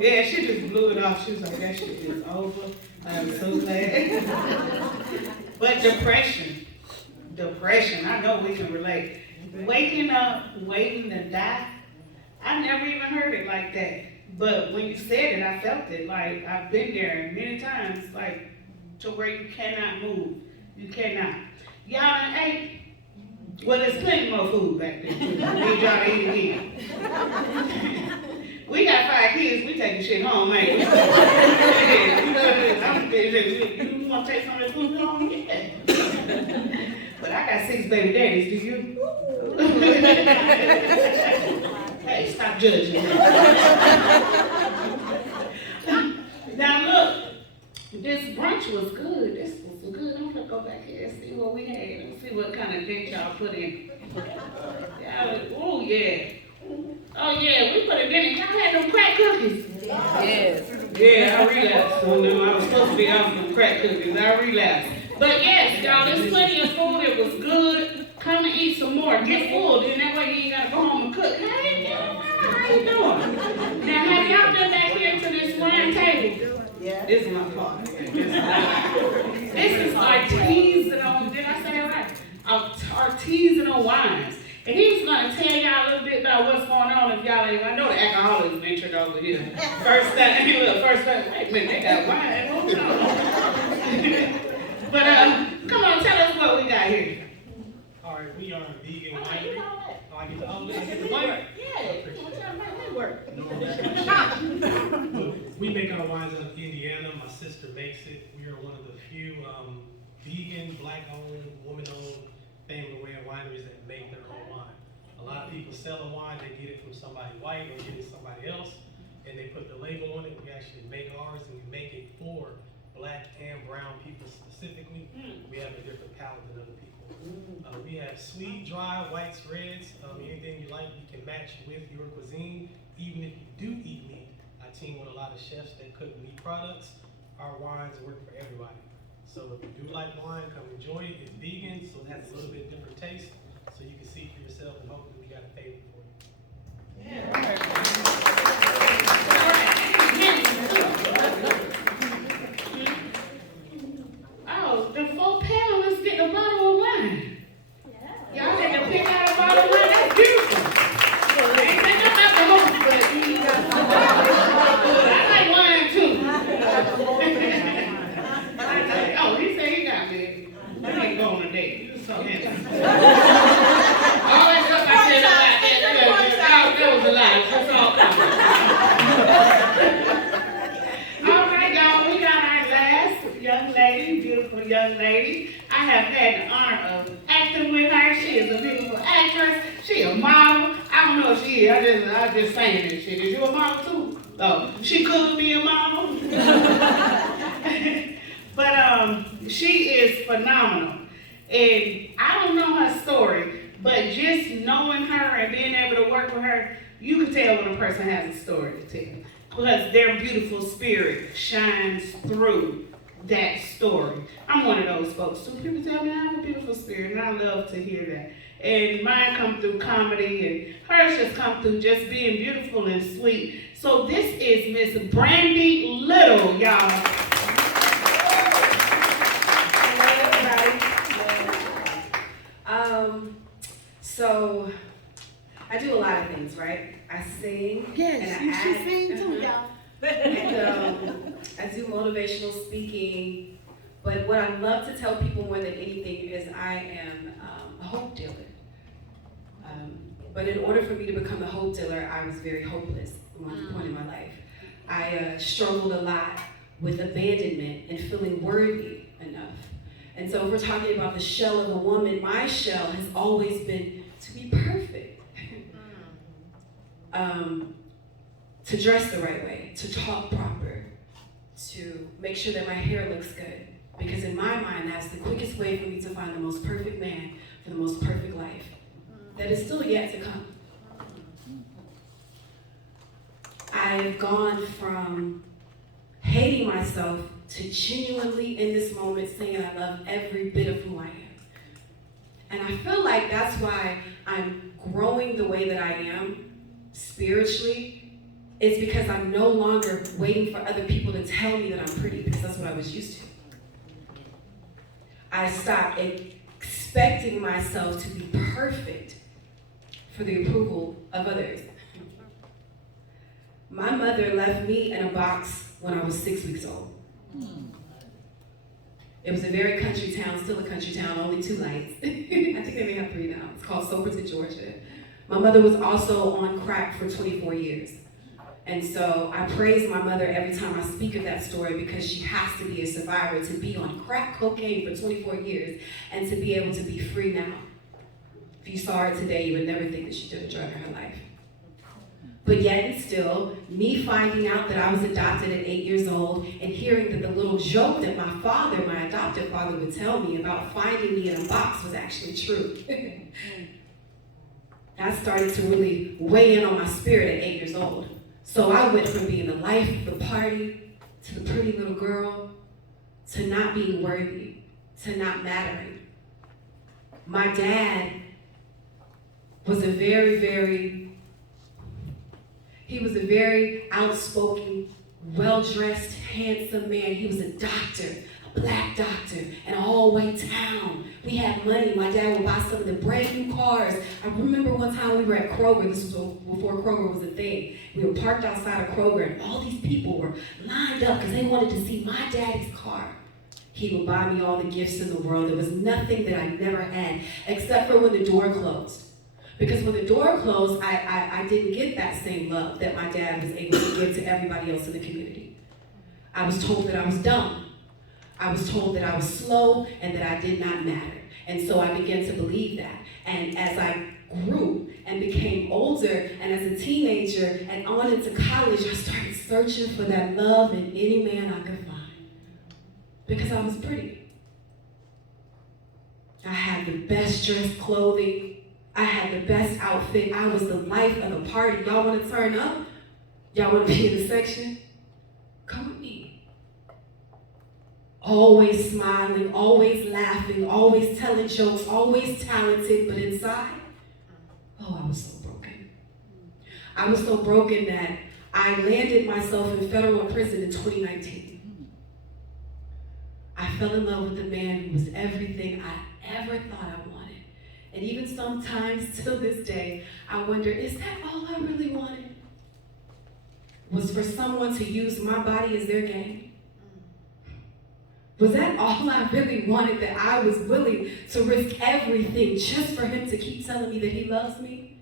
Yeah, she just blew it off. She was like, that shit is over. I'm so glad. But depression, I know we can relate. Waking up, waiting to die, I never even heard it like that. But when you said it, I felt it. Like, I've been there many times, like, to where you cannot move. You cannot. Y'all done ate? Well, there's plenty more food back there. I need y'all to eat again. We got 5 kids, we taking shit home, man. You want to take some of this food home? Yeah. But I got 6 baby daddies, do you? Hey, stop judging. Now look, this brunch was good. This was good. I'm gonna go back here and see what we had. Let's see what kind of dent y'all put in. Oh yeah. Oh yeah, we put it in. Y'all had them crack cookies. Yes. Yeah, I relapsed on them. I was supposed to be off some crack cookies. I relapsed. But yes, y'all, there's plenty of food. It was good. Come and eat some more. Get full, then that way you ain't gotta go home and cook. Hey, how you doing? Now, have y'all been back here to this round table? Yeah. This is my part. This is artisanal. Did I say that right? Artisanal wines. And he's going to tell y'all a little bit about what's going on if y'all ain't. I know the alcoholics ventured over here. First time, wait a minute, they got wine. Hold on. But come on, tell us what we got here. All right, we are a vegan winery. You know that. Oh, I get the mic? Yeah, that work. No, we make our wines out of Indiana. My sister makes it. We are one of the few vegan, black-owned, woman-owned, family-owned wineries that make their own wine. A lot of people sell a wine, they get it from somebody white or get it somebody else, and they put the label on it. We actually make ours, and we make it for black and brown people specifically. We have a different palate than other people. We have sweet, dry, whites, reds, anything you like, we can match with your cuisine. Even if you do eat meat, I team with a lot of chefs that cook meat products. Our wines work for everybody. So if you do like wine, come enjoy it. It's vegan, so it has a little bit different taste. So you can see for yourself, and hopefully we got a favorite for you. Oh, the 4 panelists get a bottle of wine. Y'all get to pick out a bottle of wine. That's beautiful. I ain't think about the host, but you got some bottle. I like wine too. Oh, he said he got me. We ain't go on a date. You so handsome. All that stuff I said about that was a lie. That's all All right, y'all, we got our last young lady, beautiful young lady. I have had the honor of acting with her. She is a beautiful actress. She a model. I don't know if she is. I just saying this shit. Is you a model too? Oh, she could be a model. But she is phenomenal. And I don't know her story, but just knowing her and being able to work with her, you can tell when a person has a story to tell. Because their beautiful spirit shines through that story. I'm one of those folks. So people tell me I have a beautiful spirit, and I love to hear that. And mine come through comedy, and hers just come through just being beautiful and sweet. So this is Miss Brandi Little, y'all. So I do a lot of things, right? I sing. Yes, and you I should act. sing too, y'all. And I do motivational speaking. But what I love to tell people more than anything is I am a hope dealer. But in order for me to become a hope dealer, I was very hopeless at one point in my life. I struggled a lot with abandonment and feeling worthy enough. And so if we're talking about the shell of a woman, my shell has always been to be perfect. To dress the right way, to talk proper, to make sure that my hair looks good. Because in my mind, that's the quickest way for me to find the most perfect man for the most perfect life. That is still yet to come. I've gone from hating myself to genuinely in this moment saying I love every bit of who I am. And I feel like that's why I'm growing the way that I am spiritually is because I'm no longer waiting for other people to tell me that I'm pretty, because that's what I was used to. I stopped expecting myself to be perfect for the approval of others. My mother left me in a box when I was 6 weeks old. It was a very country town, still a country town, only 2 lights. I think they may have 3 now. It's called Soperton, Georgia. My mother was also on crack for 24 years. And so I praise my mother every time I speak of that story, because she has to be a survivor to be on crack cocaine for 24 years and to be able to be free now. If you saw her today, you would never think that she did a drug in her life. But yet and still, me finding out that I was adopted at 8 years old and hearing that the little joke that my father, my adopted father, would tell me about finding me in a box was actually true. That started to really weigh in on my spirit at 8 years old. So I went from being the life of the party, to the pretty little girl, to not being worthy, to not mattering. My dad was a very outspoken, well-dressed, handsome man. He was a doctor, a black doctor, in an all-white town. We had money. My dad would buy some of the brand new cars. I remember one time we were at Kroger. This was before Kroger was a thing. We were parked outside of Kroger, and all these people were lined up because they wanted to see my daddy's car. He would buy me all the gifts in the world. There was nothing that I never had, except for when the door closed. Because when the door closed, I didn't get that same love that my dad was able to give to everybody else in the community. I was told that I was dumb. I was told that I was slow and that I did not matter. And so I began to believe that. And as I grew and became older, and as a teenager and on into college, I started searching for that love in any man I could find. Because I was pretty. I had the best dressed clothing. I had the best outfit. I was the life of the party. Y'all want to turn up? Y'all want to be in the section? Come with me. Always smiling, always laughing, always telling jokes, always talented, but inside, oh, I was so broken. I was so broken that I landed myself in federal prison in 2019. I fell in love with a man who was everything I ever thought I wanted. And even sometimes, till this day, I wonder, is that all I really wanted? Was for someone to use my body as their game? Was that all I really wanted, that I was willing to risk everything just for him to keep telling me that he loves me?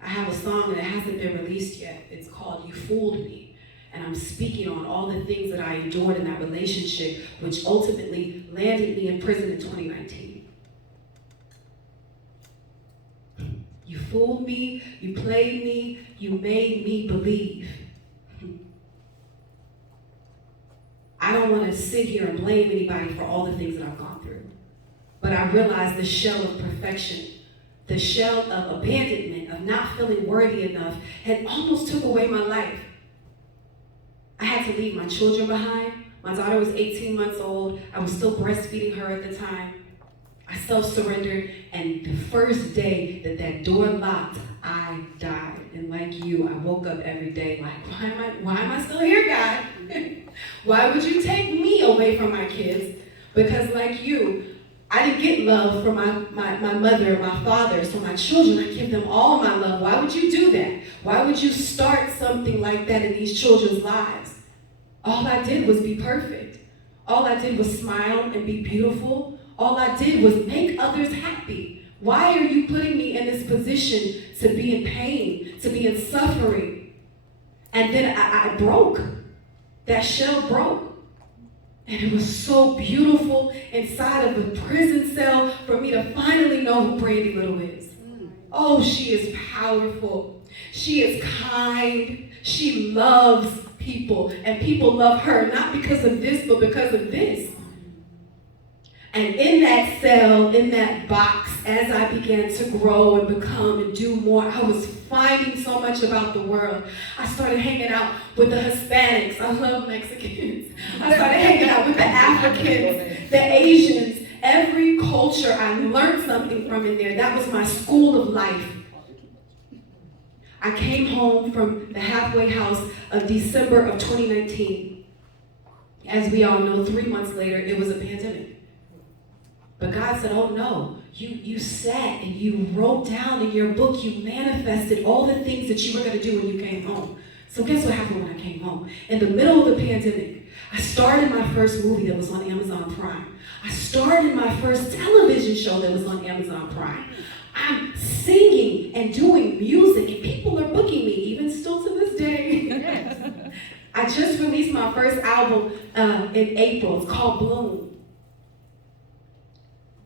I have a song that hasn't been released yet. It's called You Fooled Me. And I'm speaking on all the things that I endured in that relationship, which ultimately landed me in prison in 2019. You fooled me, you played me, you made me believe. I don't want to sit here and blame anybody for all the things that I've gone through. But I realized the shell of perfection, the shell of abandonment, of not feeling worthy enough, had almost took away my life. I had to leave my children behind. My daughter was 18 months old. I was still breastfeeding her at the time. I self-surrendered, and the first day that that door locked, I died. And like you, I woke up every day like, why am I still here, God? Why would you take me away from my kids? Because like you, I didn't get love from my mother and my father, so my children, I give them all my love. Why would you do that? Why would you start something like that in these children's lives? All I did was be perfect. All I did was smile and be beautiful. All I did was make others happy. Why are you putting me in this position to be in pain, to be in suffering? And then I broke. That shell broke. And it was so beautiful inside of a prison cell for me to finally know who Brandi Little is. Oh, she is powerful. She is kind. She loves people. And people love her, not because of this, but because of this. And in that cell, in that box, as I began to grow and become and do more, I was finding so much about the world. I started hanging out with the Hispanics. I love Mexicans. I started hanging out with the Africans, the Asians. Every culture I learned something from in there. That was my school of life. I came home from the halfway house of December of 2019. As we all know, 3 months later, it was a pandemic. But God said, oh no, you sat and you wrote down in your book, you manifested all the things that you were going to do when you came home. So guess what happened when I came home? In the middle of the pandemic, I started my first movie that was on Amazon Prime. I started my first television show that was on Amazon Prime. I'm singing and doing music, and people are booking me, even still to this day. I just released my first album in April. It's called Bloom.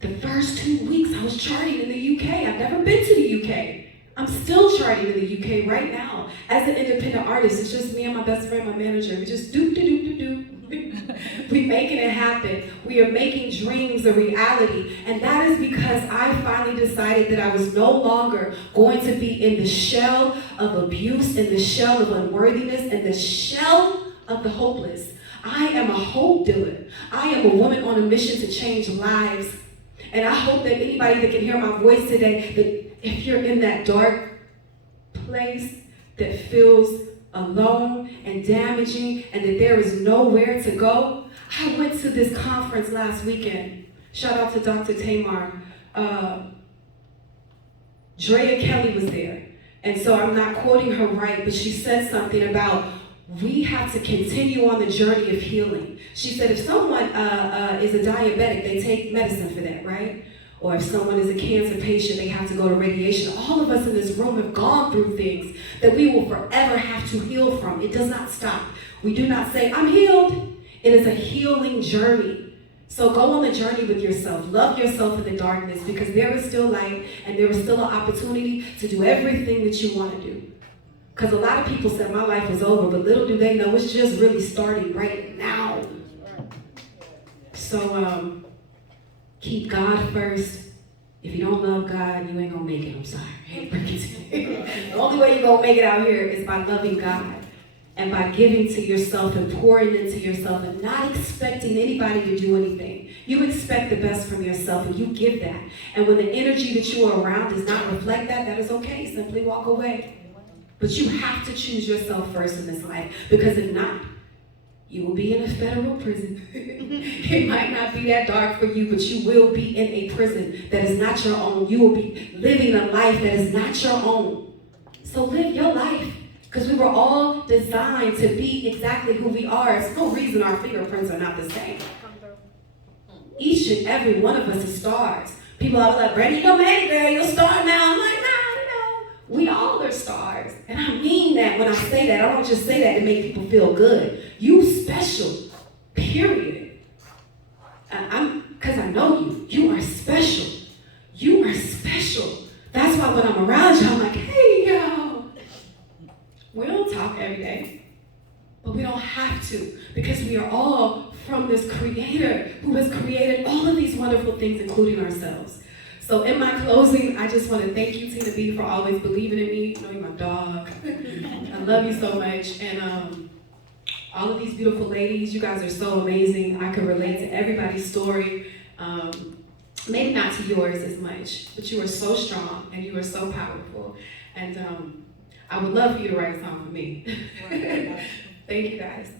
The first 2 weeks I was charting in the UK. I've never been to the UK. I'm still charting in the UK right now. As an independent artist, it's just me and my best friend, my manager. We just do. We're making it happen. We are making dreams a reality. And that is because I finally decided that I was no longer going to be in the shell of abuse, in the shell of unworthiness, in the shell of the hopeless. I am a hope dealer. I am a woman on a mission to change lives. And I hope that anybody that can hear my voice today, that if you're in that dark place that feels alone and damaging and that there is nowhere to go. I went to this conference last weekend. Shout out to Dr. Tamar. Drea Kelly was there. And so I'm not quoting her right, but she said something about we have to continue on the journey of healing. She said if someone is a diabetic, they take medicine for that, right? Or if someone is a cancer patient, they have to go to radiation. All of us in this room have gone through things that we will forever have to heal from. It does not stop. We do not say, I'm healed. It is a healing journey. So go on the journey with yourself. Love yourself in the darkness because there is still light and there is still an opportunity to do everything that you want to do. Because a lot of people said my life was over, but little do they know it's just really starting right now. So keep God first. If you don't love God, you ain't gonna make it. I'm sorry. I hate to break it to you. The only way you're gonna make it out here is by loving God and by giving to yourself and pouring into yourself and not expecting anybody to do anything. You expect the best from yourself and you give that. And when the energy that you are around does not reflect that, that is okay. Simply walk away. But you have to choose yourself first in this life because if not, you will be in a federal prison. It might not be that dark for you, but you will be in a prison that is not your own. You will be living a life that is not your own. So live your life. Because we were all designed to be exactly who we are. There's no reason our fingerprints are not the same. Each and every one of us is stars. People are like, Brandi, you made it, girl. You're a star now. I'm like, no. We all are stars. And I mean that when I say that. I don't just say that to make people feel good. You special, period. Because I know you. You are special. You are special. That's why when I'm around you, I'm like, hey, yo. We don't talk every day. But we don't have to. Because we are all from this creator who has created all of these wonderful things, including ourselves. So in my closing, I just want to thank you, Tina B, for always believing in me. You know, you're my dog. I love you so much. And all of these beautiful ladies, you guys are so amazing. I could relate to everybody's story. Maybe not to yours as much, but you are so strong and you are so powerful. And I would love for you to write a song for me. Thank you, guys.